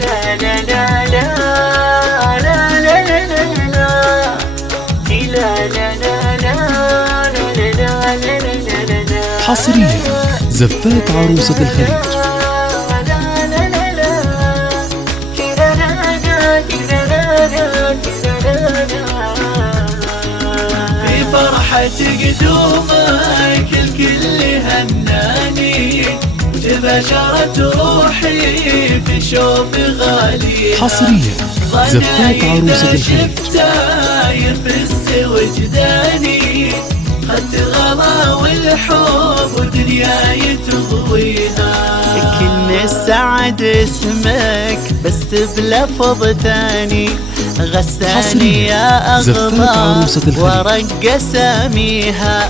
لا لا لا لا لا لا لا لا لا لا لا. حصريا زفات عروسة الخليج. في فرحة قدومك الكل هناني، وتبشرت روحي في شوف غالي. حصريا زفات عروسة الخليج. يفس وجداني، خدت غلا والحب ودنياي تضويها. كل السعد اسمك بس بلفظ ثاني، غساني يا أغضى ورق ساميها.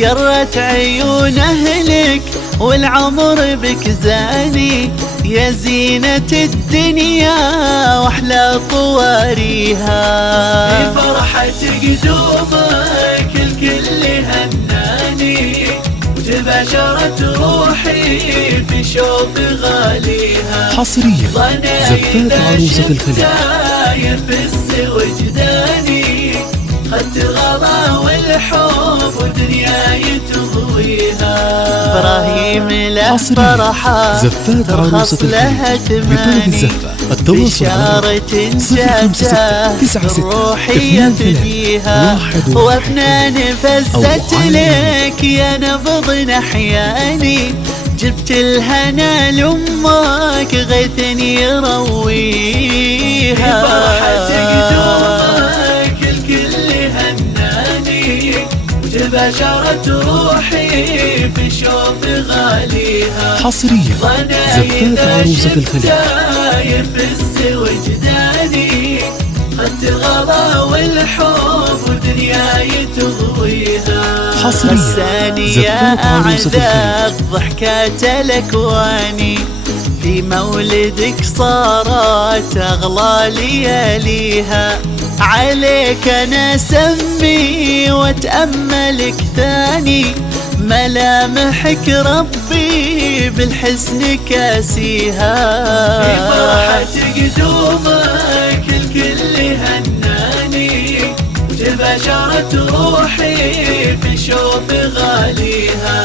قرت عيون أهلك والعمر بك زاني، يا زينة الدنيا واحلى طواريها. في فرحة قدومك الكل هناني، وتباشرت روحي في شوق غاليها. حصريا زفات عروسة الخليج. يفس وجداني، خدت غلا والحب ودنياي تضويها. إبراهيم له فرحة زفات عروسة الخليج. بطلب الزفة التواصل على 056 روحي فديها. وافنان فزت لك يا نبض نحياني، جبت الهنا لأمك غيث يرويها. فرحة قدومك الكل هناني، وتباشرت روحي في شوف غاليها. حصريا زفات عروسة الخليج. يفس وجداني، خدت غلا والحب ودنياي تضويها. حصريا زفات عروسة الخليج. ضحكات الأكواني، في مولدك صارت أغلى لياليها. عليك أنا سمي وأتأملك ثاني، ملامحك ربي بالحسن كاسيها. في فرحة قدومك الكل هناني، وتباشرت روحي في شوف غاليها.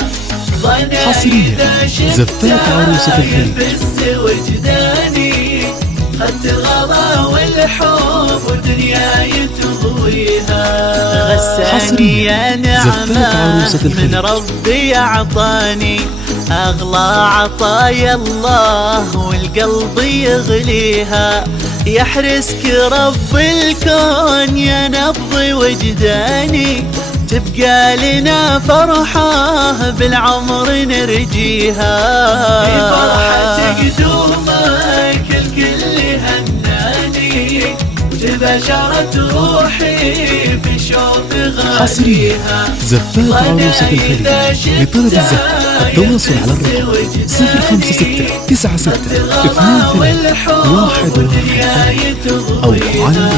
حصريا زفات عروسة الخليج. يفس وجداني، خدت غلا والحب ودنياي تضويها. غساني يا نعمة من ربي أعطاني، أغلى عطايا الله والقلب يغليها. يحرسك رب الكون يا نبض وجداني، تبقى لنا فرحة بالعمر نرجيها. في فرحة قدومك الكل هناني، وتباشرت روحي في شوق غاليها. حصريا زفات عروسة الخليج. لطلب الزفة التواصل على الرقم 056 96 23 111 أو على الإيميل